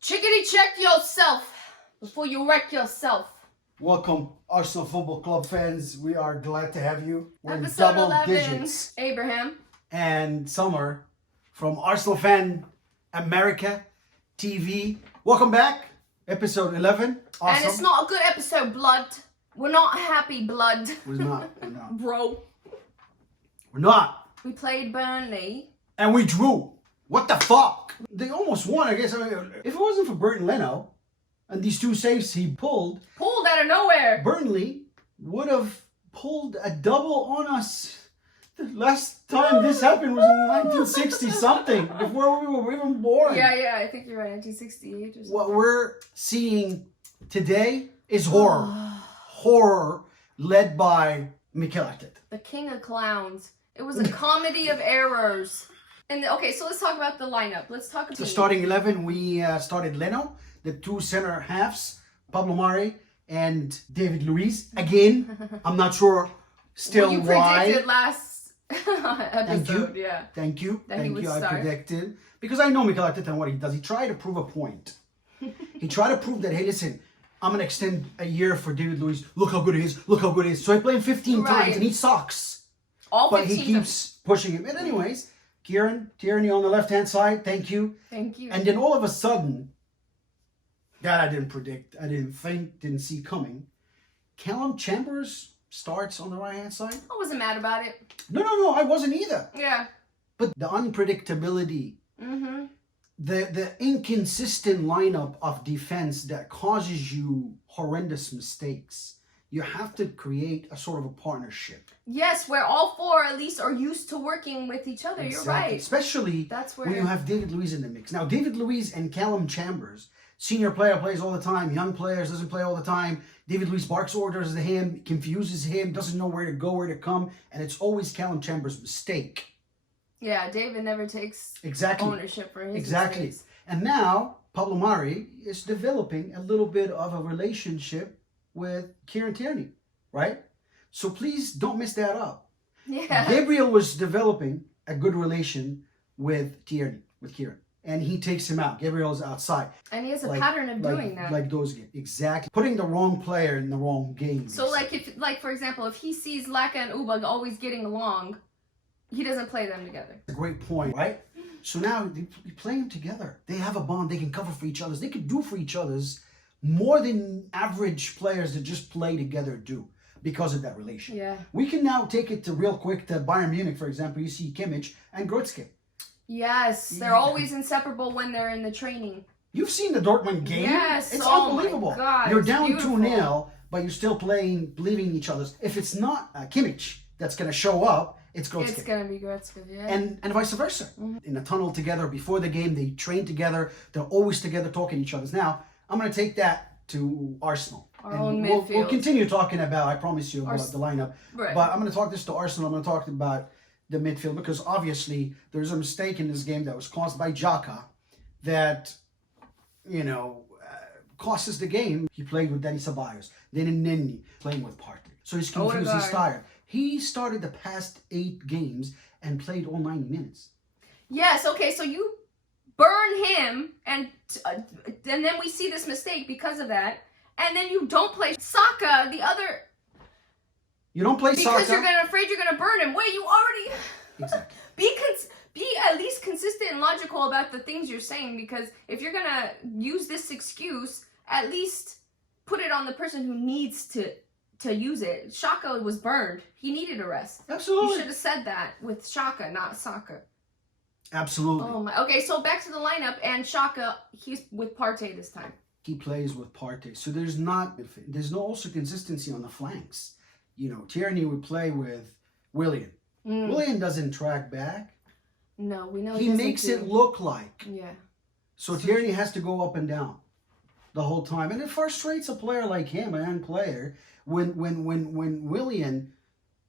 Chickity check yourself before you wreck yourself. Welcome, Arsenal Football Club fans. We are glad to have you. We're in Episode double 11, digits. Abraham. And Summer from Arsenal Fan America TV. Welcome back. Episode 11. Awesome. And it's not a good episode, blood. We're not happy, blood. We're not. Bro. We're not. We played Burnley. And we drew. What the fuck? They almost won, I guess. I mean, if it wasn't for Burton Leno and these two saves he pulled out of nowhere. Burnley would have pulled a double on us. The last time this happened was in 1960 something, before we were even born. Yeah, I think you're right, 1968 or something. What we're seeing today is horror. Horror led by Mikel Arteta. The king of clowns. It was a comedy of errors. And okay, so let's talk about the lineup. Let's talk about The starting 11, we started Leno, the two center halves, Pablo Mari and David Luiz. Again, I'm not sure still you why. predicted last episode, yeah. Thank you. That he would I start. predicted. Because I know Mikel Arteta and what he does. He tried to prove a point. He tried to prove that, hey, listen, I'm going to extend a year for David Luiz. Look how good he is. Look how good he is. So I play him 15 times and he sucks. All 15 But he keeps pushing him. And anyways, Tierney on the left-hand side. Thank you. Thank you. And then all of a sudden, that I didn't predict, I didn't think, didn't see coming. Callum Chambers starts on the right-hand side. I wasn't mad about it. No, I wasn't either. Yeah. But the unpredictability, the inconsistent lineup of defense that causes you horrendous mistakes. You have to create a sort of a partnership. Yes, where all four at least are used to working with each other. Exactly. You're right. Especially when you have David Luiz in the mix. Now, David Luiz and Callum Chambers, senior player plays all the time, young players doesn't play all the time. David Luiz barks orders to him, confuses him, doesn't know where to go, where to come, and it's always Callum Chambers' mistake. Yeah, David never takes ownership for his mistakes. And now, Pablo Mari is developing a little bit of a relationship with Kieran Tierney, right? So please don't mess that up. Yeah. Gabriel was developing a good relation with Tierney, with Kieran. And he takes him out. Gabriel's outside. And he has a pattern of doing that. Like those games. Exactly. Putting the wrong player in the wrong game. So for example, if he sees Laka and Ubag always getting along, he doesn't play them together. A great point, right? So now they play them together. They have a bond. They can cover for each other. They can do for each other's more than average players that just play together do because of that relation. Yeah. We can now take it to real quick to Bayern Munich, for example. You see Kimmich and Grotzky. Yes, they're always inseparable when they're in the training. You've seen the Dortmund game. Yes. It's My unbelievable. God, You're it's down beautiful. 2-0, but you're still believing in each other. If it's not Kimmich that's going to show up, it's Grotzky. It's going to be Grotzky, yeah. And vice versa. In a tunnel together before the game, they train together. They're always together talking to each other. Now, I'm going to take that to Arsenal. Our and own we'll midfield. continue talking about, I promise you, about the lineup. Right. But I'm going to talk this to Arsenal. I'm going to talk about the midfield because obviously there's a mistake in this game that was caused by Xhaka that, cost us the game. He played with Dani Ceballos. Then Nenny playing with Partey. So he's confused. He's tired. He started the past 8 games and played all 90 minutes. Yes, okay, so you burn him, and then we see this mistake because of that, and then you don't play Saka, the other... You don't play Saka. Because you're afraid you're going to burn him. Wait, you already... Exactly. Be at least consistent and logical about the things you're saying, because if you're going to use this excuse, at least put it on the person who needs to use it. Xhaka was burned. He needed a rest. Absolutely. You should have said that with Xhaka, not Saka. Absolutely. Oh my. Okay, so back to the lineup, and Xhaka, he's with Partey this time. He plays with Partey. So there's no also consistency on the flanks. Tierney would play with Willian. Willian doesn't track back. No, we know he makes it look like. Yeah. So Tierney has to go up and down the whole time. And it frustrates a player like him, a young player, when Willian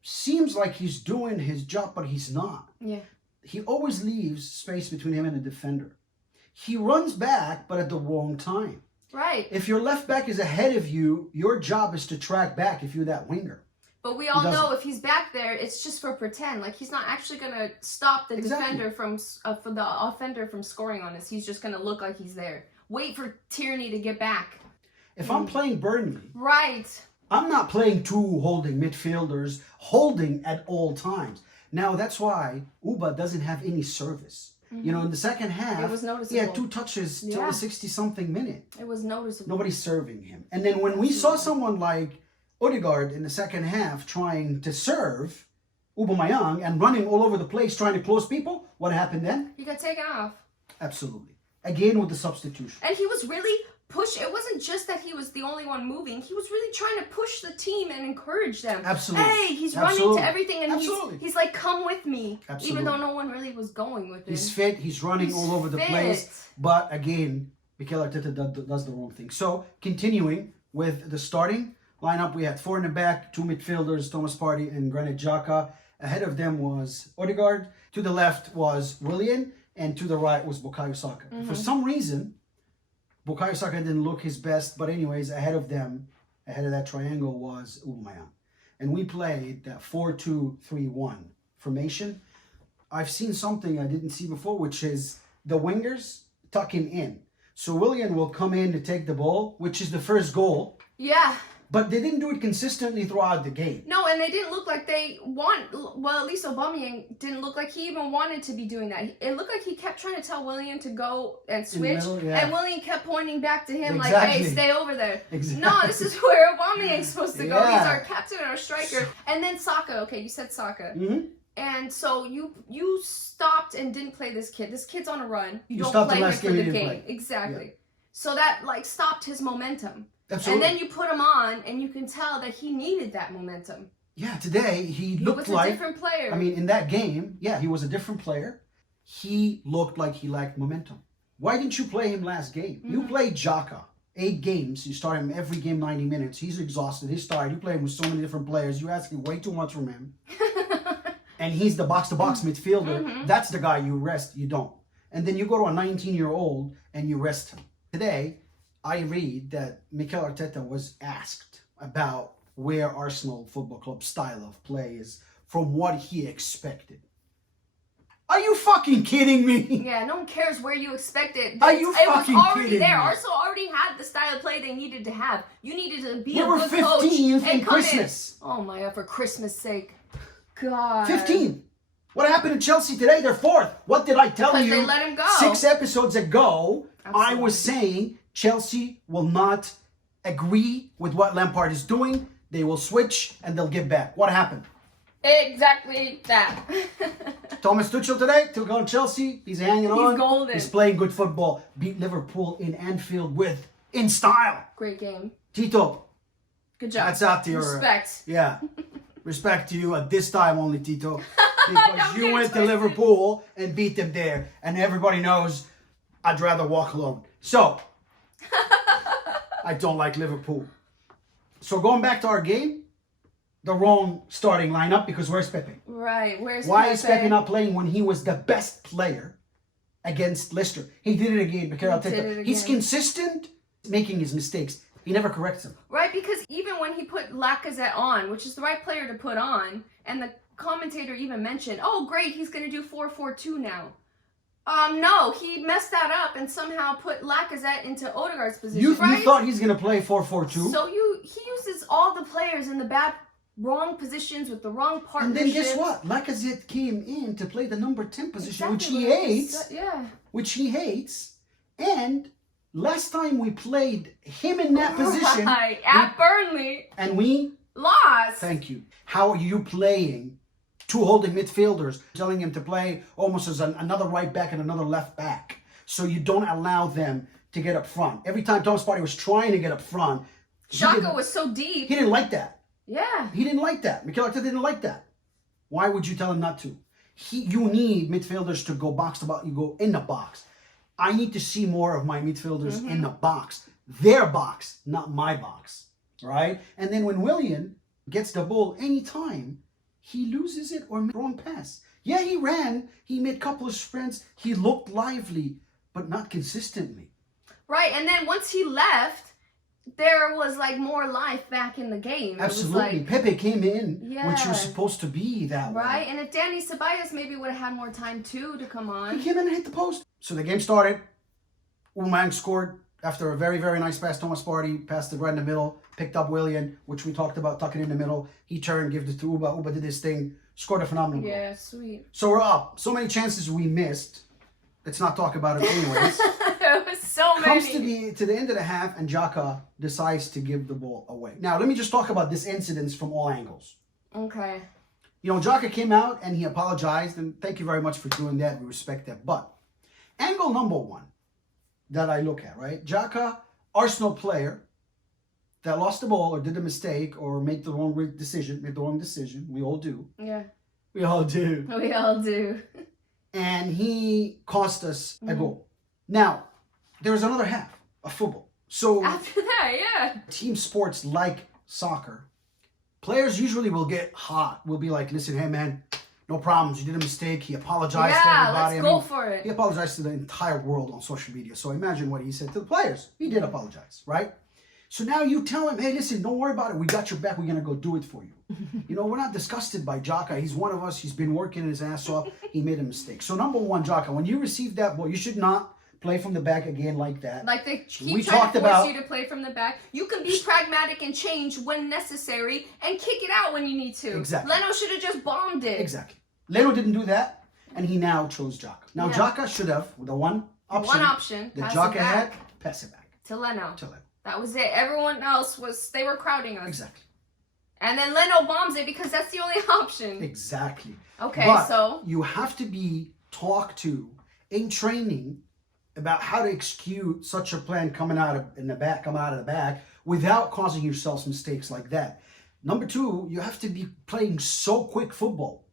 seems like he's doing his job, but he's not. Yeah. He always leaves space between him and the defender. He runs back, but at the wrong time. Right. If your left back is ahead of you, your job is to track back if you're that winger. But we all know if he's back there, it's just for pretend. Like, he's not actually going to stop the defender for the offender from scoring on us. He's just going to look like he's there. wait for Tierney to get back. If I'm playing Burnley, Right. I'm not playing two holding midfielders, holding at all times. Now, that's why Uba doesn't have any service. You know, in the second half, It was noticeable. he had 2 touches till the 60-something minute. It was noticeable. Nobody's serving him. And then when we saw someone like Odegaard in the second half trying to serve Aubameyang and running all over the place trying to close people, what happened then? He got taken off. Absolutely. Again with the substitution. And he was really it wasn't just that he was the only one moving. He was really trying to push the team and encourage them. Absolutely. Hey, he's running to everything and he's like, come with me. Absolutely. Even though no one really was going with him. He's fit. He's running all over the place. But again, Mikel Arteta does the wrong thing. So continuing with the starting lineup, we had 4 in the back, 2 midfielders, Thomas Partey and Granit Xhaka. Ahead of them was Odegaard. To the left was Willian. And to the right was Bukayo Saka. For some reason, Bukayo Saka didn't look his best. But anyways, ahead of that triangle was Aubameyang. And we played that 4-2-3-1 formation. I've seen something I didn't see before, which is the wingers tucking in. So Willian will come in to take the ball, which is the first goal. Yeah. But they didn't do it consistently throughout the game. No, and they didn't look like they well, at least Aubameyang didn't look like he even wanted to be doing that. It looked like he kept trying to tell Willian to go and switch. And Willian kept pointing back to him like, hey, stay over there. Exactly. No, this is where Aubameyang's supposed to go. He's our captain, our striker. And then Saka, okay, you said Saka. And so you stopped and didn't play this kid. This kid's on a run. You don't play him for the game. Exactly. Yeah. So that like stopped his momentum. Absolutely. And then you put him on, and you can tell that he needed that momentum. Yeah, today he looked like a different player. I mean, in that game, yeah, he was a different player. He looked like he lacked momentum. Why didn't you play him last game? You played Xhaka 8 games. You start him every game 90 minutes. He's exhausted. He's tired. You play him with so many different players. You're asking way too much from him. And he's the box-to-box midfielder. That's the guy you rest. You don't. And then you go to a 19-year-old and you rest him. Today, I read that Mikel Arteta was asked about where Arsenal Football Club's style of play is from what he expected. Are you fucking kidding me? Yeah, no one cares where you expect it. Are you fucking kidding me? It was already there. Arsenal already had the style of play they needed to have. You needed to be a good coach. We were 15th in Christmas. Oh my God, for Christmas sake. God. 15. What happened to Chelsea today? They're 4th. What did I tell you? They let him go. 6 episodes ago, Absolutely. I was saying Chelsea will not agree with what Lampard is doing. They will switch and they'll give back. What happened? Exactly that. Thomas Tuchel today took on Chelsea. He's hanging on. He's golden. He's playing good football. Beat Liverpool in Anfield in style. Great game. Tito. Good job. That's out to your... Respect. Yeah. Respect to you at this time only, Tito. Because you went to Liverpool and beat them there. And everybody knows I'd rather walk alone. So, I don't like Liverpool. So going back to our game, the wrong starting lineup because where's Pepe? Right, Why is Pepe not playing when he was the best player against Leicester? He did it again, Mikel Arteta. He's consistent, making his mistakes. He never corrects them. Right, because even when he put Lacazette on, which is the right player to put on, and the commentator even mentioned, oh great, he's going to do 4-4-2 now. No, he messed that up and somehow put Lacazette into Odegaard's position, right? You thought he's going to play 4-4-2? So he uses all the players in the wrong positions with the wrong partnerships. And then guess what? Lacazette came in to play the number 10 position, which he hates. Yeah. Which he hates. And last time we played him in that position. Right, at Burnley. And we lost. Thank you. How are you playing 2 holding midfielders, telling him to play almost as another right back and another left back, so you don't allow them to get up front? Every time Thomas Partey was trying to get up front, Xhaka was so deep. He didn't like that. Yeah. He didn't like that. Mikel Arteta didn't like that. Why would you tell him not to? You need midfielders to go box to box. You go in the box. I need to see more of my midfielders in the box. Their box, not my box. Right? And then when Willian gets the ball anytime, he loses it or wrong pass. Yeah, he ran. He made a couple of sprints. He looked lively, but not consistently. Right, and then once he left, there was like more life back in the game. Absolutely. Pepe came in, which was supposed to be that way. Right, and if Danny Ceballos maybe would have had more time too to come on. He came in and hit the post. So the game started. Aubameyang scored after a very, very nice pass. Thomas Partey passed it right in the middle, picked up Willian, which we talked about, tucking in the middle. He turned, gave it to Uba. Uba did his thing, scored a phenomenal goal. Yeah, sweet. So we're up. So many chances we missed. Let's not talk about it anyways. It was so many. Comes to the end of the half, and Xhaka decides to give the ball away. Now, let me just talk about this incident from all angles. Okay. You know, Xhaka came out and he apologized, and thank you very much for doing that. We respect that. But angle number one that I look at, right? Xhaka, Arsenal player that lost the ball or did a mistake or made the wrong decision. We all do. Yeah. We all do. We all do. And he cost us a goal. Now, there's another half of football. So After that, yeah. team sports like soccer, players usually will get hot. We'll be like, listen, hey man, no problems. You did a mistake. He apologized to everybody. Let's go for it. He apologized to the entire world on social media. So imagine what he said to the players. He did apologize, right? So now you tell him, hey, listen, don't worry about it. We got your back. We're going to go do it for you. You know, we're not disgusted by Xhaka. He's one of us. He's been working his ass off. He made a mistake. So number one, Xhaka, when you receive that ball, you should not play from the back again like that. Like they keep We trying talked to force about- you to play from the back. You can be pragmatic and change when necessary and kick it out when you need to. Exactly. Leno should have just bombed it. Exactly. Leno didn't do that, and he now chose Xhaka. Now, Yeah. Xhaka should have, the one option that pass Xhaka it had, back pass it back to Leno. to Leno. That was it. Everyone else they were crowding us. Exactly. And then Leno bombs it because that's the only option. Exactly. Okay, But so you have to be talked to in training about how to execute such a plan coming out of the back without causing yourselves mistakes like that. Number two, you have to be playing so quick football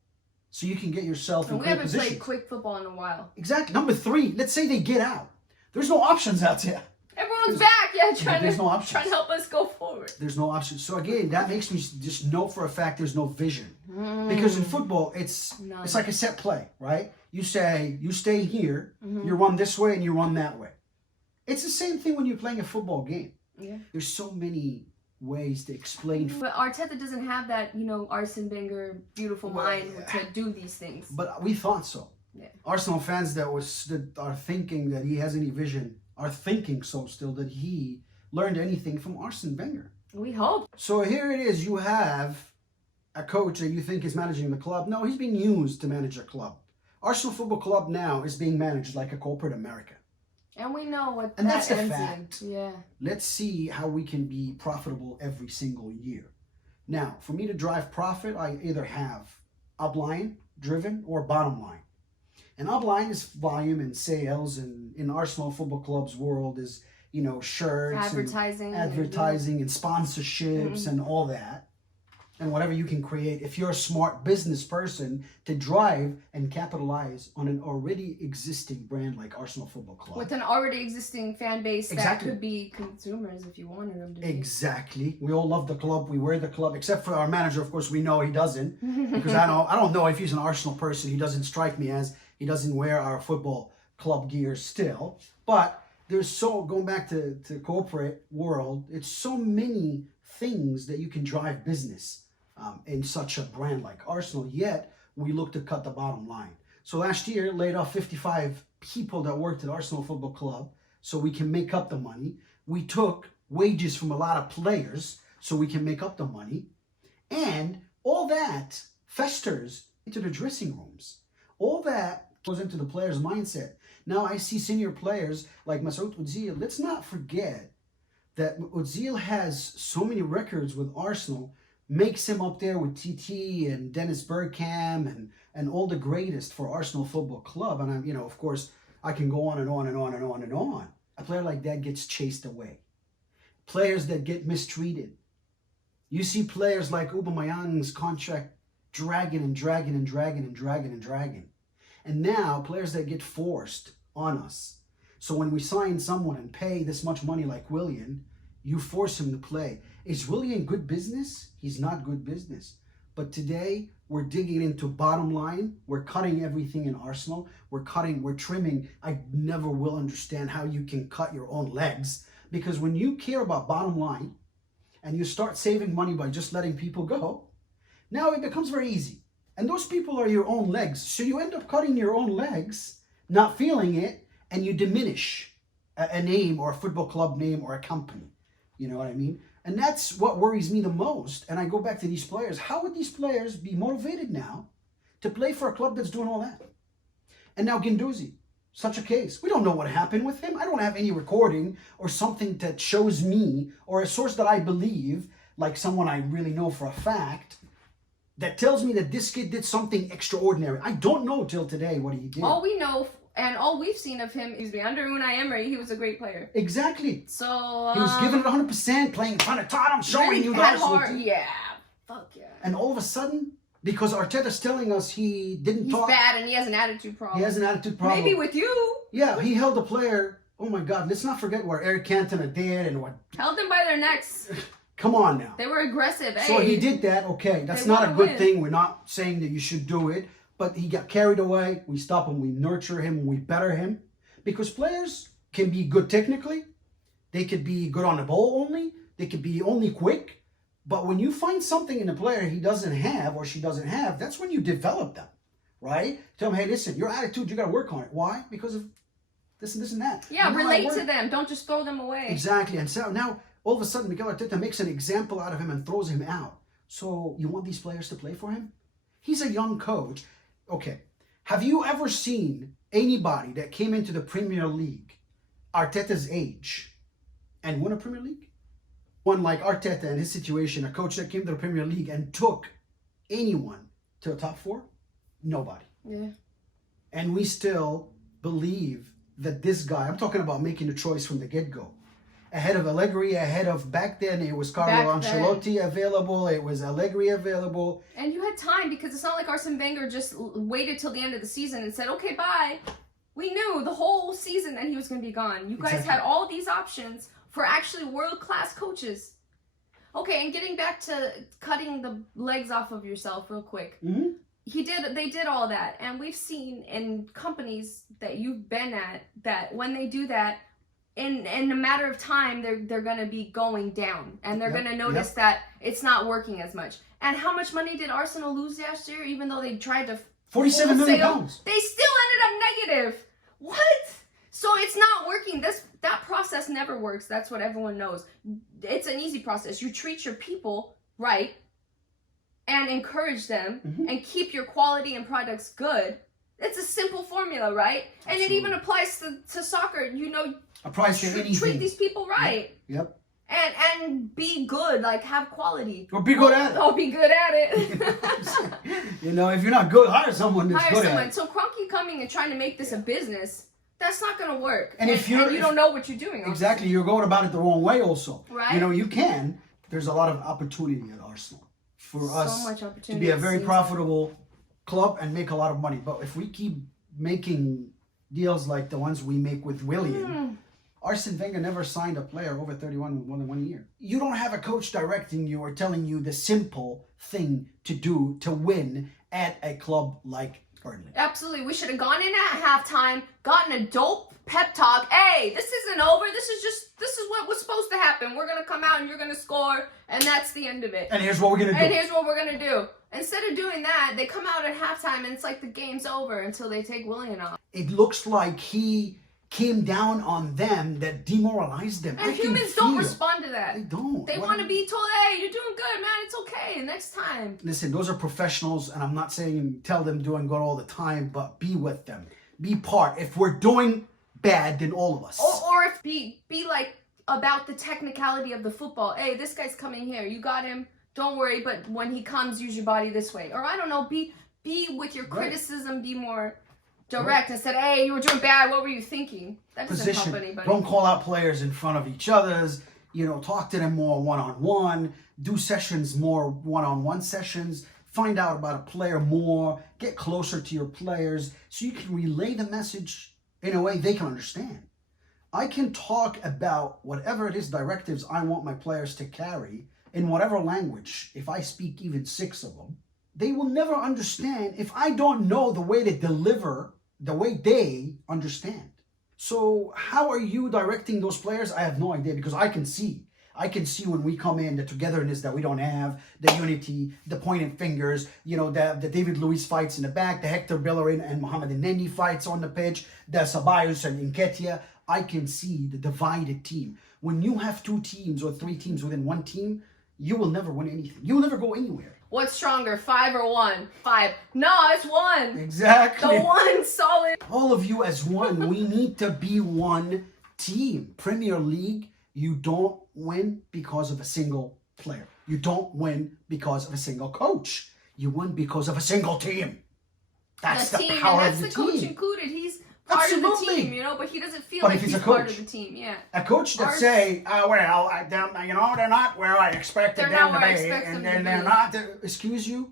so you can get yourself in we great haven't position. played quick football in a while. Exactly. Number three, let's say they get out. There's no options out there. Everyone's back, yeah, trying there's no options. trying to help us go forward. There's no options. So again, that makes me just know for a fact there's no vision. Because in football, it's like a set play, right? You say, you stay here, you run this way, and you run that way. It's the same thing when you're playing a football game. Yeah. There's so many ways to explain. But Arteta doesn't have that, Arsene Wenger beautiful mind to do these things. But we thought so. Yeah. Arsenal fans that are thinking that he has any vision are thinking so still that he learned anything from Arsene Wenger. We hope. So here it is. You have a coach that you think is managing the club. No, he's being used to manage a club. Arsenal Football Club now is being managed like a corporate America. And we know what And that that's the ends fact. in. Yeah. Let's see how we can be profitable every single year. Now, for me to drive profit, I either have upline driven or bottom line. And upline is volume and sales, and in Arsenal Football Club's world is, shirts, Advertising. and sponsorships and all that. And whatever you can create, if you're a smart business person, to drive and capitalize on an already existing brand like Arsenal Football Club. With an already existing fan base Exactly. that could be consumers if you wanted them to be. Exactly. We all love the club. We wear the club, except for our manager. Of course, we know he doesn't, because I don't know if he's an Arsenal person. He doesn't strike me as he doesn't wear our football club gear still. But there's going back to corporate world. It's so many things that you can drive business in such a brand like Arsenal. Yet we look to cut the bottom line. So last year, laid off 55 people that worked at Arsenal Football Club so we can make up the money. We took wages from a lot of players so we can make up the money. And all that festers into the dressing rooms. All that goes into the player's mindset. Now I see senior players like Mesut Ozil. Let's not forget that Ozil has so many records with Arsenal, makes him up there with TT and Dennis Bergkamp and all the greatest for Arsenal Football Club. And I'm, of course, I can go on and on and on and on and on. A player like that gets chased away. Players that get mistreated. You see players like Aubameyang's contract dragging and dragging and dragging and dragging and dragging. And now players that get forced on us. So when we sign someone and pay this much money like Willian, you force him to play. Is Willian good business? He's not good business. But today, we're digging into bottom line. We're cutting everything in Arsenal. We're trimming. I never will understand how you can cut your own legs. Because when you care about bottom line and you start saving money by just letting people go, now it becomes very easy. And those people are your own legs. So you end up cutting your own legs, not feeling it, and you diminish a name or a football club name or a company. You know what I mean? And that's what worries me the most. And I go back to these players. How would these players be motivated now to play for a club that's doing all that? And now Guendouzi, such a case. We don't know what happened with him. I don't have any recording or something that shows me, or a source that I believe, like someone I really know for a fact, that tells me that this kid did something extraordinary. I don't know till today what he did. All we know and all we've seen of him is under Unai Emery, he was a great player. Exactly. So he was giving it 100%, playing in front of Tottenham, showing you that. Yeah, fuck yeah. And all of a sudden, because Arteta's telling us he didn't talk. He's bad and he has an attitude problem. He has an attitude problem. Maybe with you. Yeah, he held a player. Oh my God, let's not forget what Eric Cantona did and what. Held them by their necks. Come on now. They were aggressive. So he did that. Okay, that's not a good thing. We're not saying that you should do it. But he got carried away. We stop him. We nurture him. We better him. Because players can be good technically. They could be good on the ball only. They could be only quick. But when you find something in a player he doesn't have or she doesn't have, that's when you develop them, right? Tell them, hey, listen, your attitude, you got to work on it. Why? Because of this and this and that. Yeah, relate to them. Don't just throw them away. Exactly. And so now, all of a sudden, Mikel Arteta makes an example out of him and throws him out. So you want these players to play for him? He's a young coach. Okay. Have you ever seen anybody that came into the Premier League, Arteta's age, and won a Premier League? One like Arteta in his situation, a coach that came to the Premier League and took anyone to the top four? Nobody. Yeah. And we still believe that this guy, I'm talking about making the choice from the get-go. Ahead of Allegri, ahead of back then, it was Carlo Ancelotti available, it was Allegri available. And you had time because it's not like Arsene Wenger just waited till the end of the season and said, okay, bye. We knew the whole season that he was going to be gone. You guys had all these options for actually world-class coaches. Okay, and getting back to cutting the legs off of yourself real quick. Mm-hmm. They did all that. And we've seen in companies that you've been at that when they do that, in a matter of time, they're going to be going down. And they're going to notice that it's not working as much. And how much money did Arsenal lose last year, even though they tried to... 47 million pounds. They still ended up negative. What? So it's not working. That process never works. That's what everyone knows. It's an easy process. You treat your people right and encourage them and keep your quality and products good. It's a simple formula, right? Absolutely. And it even applies to soccer. You know, applies to anything. Treat these people right. Yep. And be good, like have quality. Or be good at it. Oh, be good at it. You know, if you're not good, hire someone that's good at it. So Kroenke coming and trying to make this a business, that's not going to work. And if you don't know what you're doing. Exactly, you're going about it the wrong way also. Right. You know, you can. There's a lot of opportunity at Arsenal for us much opportunity to be a very profitable club and make a lot of money. But if we keep making deals like the ones we make with William, Arsene Wenger never signed a player over 31 with more than 1 year. You don't have a coach directing you or telling you the simple thing to do to win at a club like Burnley. Absolutely. We should have gone in at halftime, gotten a dope pep talk. Hey, this isn't over. This is what was supposed to happen. We're going to come out and you're going to score, and that's the end of it. And here's what we're going to do. And here's what we're going to do. Instead of doing that, they come out at halftime, and it's like the game's over until they take Willian off. It looks like he came down on them that demoralized them. And humans don't respond to that. They don't. They want to be told, hey, you're doing good, man. It's okay. Next time. Listen, those are professionals, and I'm not saying tell them doing good all the time, but be with them. Be part. If we're doing bad, then all of us. Or if be like about the technicality of the football. Hey, this guy's coming here. You got him. Don't worry, but when he comes, use your body this way. Or I don't know, be with your criticism, be more direct and said, hey, you were doing bad. What were you thinking? That doesn't help anybody. Don't call out players in front of each other's. You know, talk to them more one-on-one. Do sessions more one-on-one sessions. Find out about a player more. Get closer to your players so you can relay the message in a way they can understand. I can talk about whatever it is directives I want my players to carry in whatever language. If I speak even 6 of them, they will never understand if I don't know the way to deliver the way they understand. So how are you directing those players? I have no idea, because I can see when we come in the togetherness that we don't have, the unity, the pointing fingers, you know, the David Luiz fights in the back, the Hector Bellerin and Mohamed Nenni fights on the pitch, the Ceballos and Nketiah. I can see the divided team. When you have 2 teams or 3 teams within one team, you will never win anything. You will never go anywhere. What's stronger, 5 or 1? 5. No, it's 1. Exactly. The 1 solid. All of you as one. We need to be one team. Premier League, you don't win because of a single player. You don't win because of a single coach. You win because of a single team. That's the team, power and of that's the the coach team. included. He's part of the team, you know, but he doesn't feel like he's part of the team. Yeah. A coach that say, they're not where I expected them to be, and then they're not. Excuse you?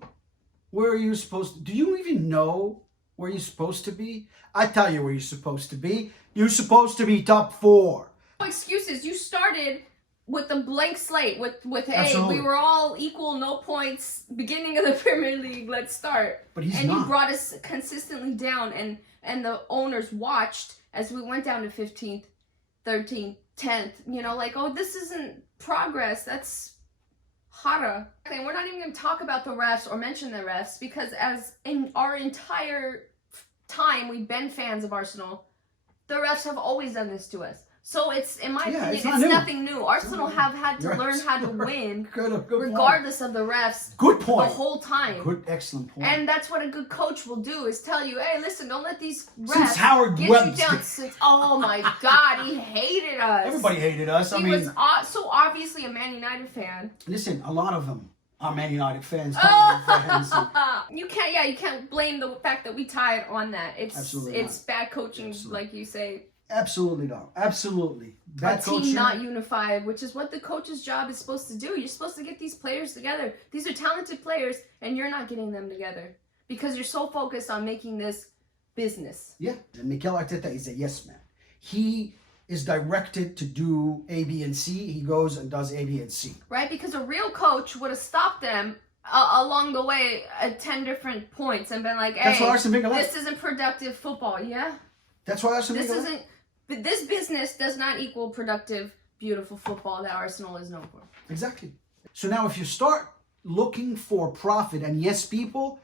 Where are you supposed to? Do you even know where you're supposed to be? I tell you where you're supposed to be. You're supposed to be top 4. No excuses. You started with a blank slate. With hey, Absolutely. we were all equal, no points. Beginning of the Premier League. Let's start. But he's and not. you brought us consistently down, and the owners watched as we went down to 15th, 13th, 10th. You know, like, oh, this isn't progress. That's hara. Okay, we're not even going to talk about the refs or mention the refs because as in our entire time we've been fans of Arsenal, the refs have always done this to us. So it's, in my opinion, it's nothing new. Arsenal have had to learn how to win regardless of the refs. Good point. The whole time. Good, excellent point. And that's what a good coach will do, is tell you, hey, listen, don't let these refs Since Howard get Webb, you down. Oh my God, he hated us. Everybody hated us. He was so obviously a Man United fan. Listen, a lot of them are Man United fans. You can't blame the fact that we tied on that. It's bad coaching, like you say. Absolutely not. Absolutely. Bad coaching. Team not unified, which is what the coach's job is supposed to do. You're supposed to get these players together. These are talented players, and you're not getting them together because you're so focused on making this business. Yeah, and Mikel Arteta is a yes man. He is directed to do A, B, and C. He goes and does A, B, and C. Right, because a real coach would have stopped them along the way at 10 different points and been like, hey, this isn't productive football, yeah? That's why Arsene Wenger But this business does not equal productive, beautiful football that Arsenal is known for. Exactly. So now if you start looking for profit and yes people,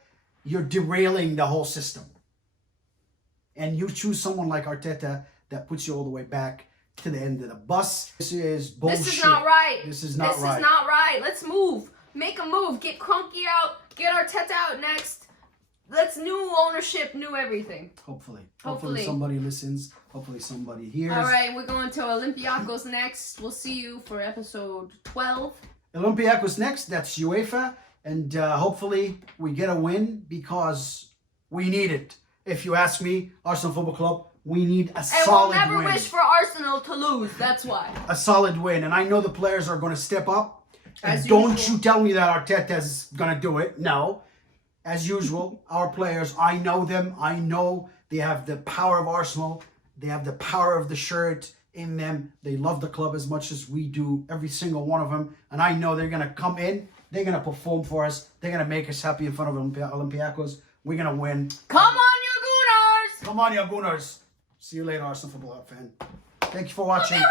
you're derailing the whole system. And you choose someone like Arteta that puts you all the way back to the end of the bus. This is bullshit. This is not right. This is not right. This is not right. Let's move. Make a move. Get Kroenke out. Get Arteta out next. Let's new ownership, new everything. Hopefully somebody listens. Hopefully somebody hears. All right, we're going to Olympiacos next. We'll see you for episode 12. Olympiacos next. That's UEFA. And hopefully we get a win because we need it. If you ask me, Arsenal Football Club, we need a solid win. And we'll never wish for Arsenal to lose. That's why. A solid win. And I know the players are going to step up. And don't you tell me that Arteta's going to do it. No. As usual, our players, I know them. I know they have the power of Arsenal. They have the power of the shirt in them. They love the club as much as we do, every single one of them. And I know they're going to come in. They're going to perform for us. They're going to make us happy in front of Olympiacos. We're going to win. Come on, you Gooners! Come on, you Gooners. See you later, Arsenal Football Club fan. Thank you for watching.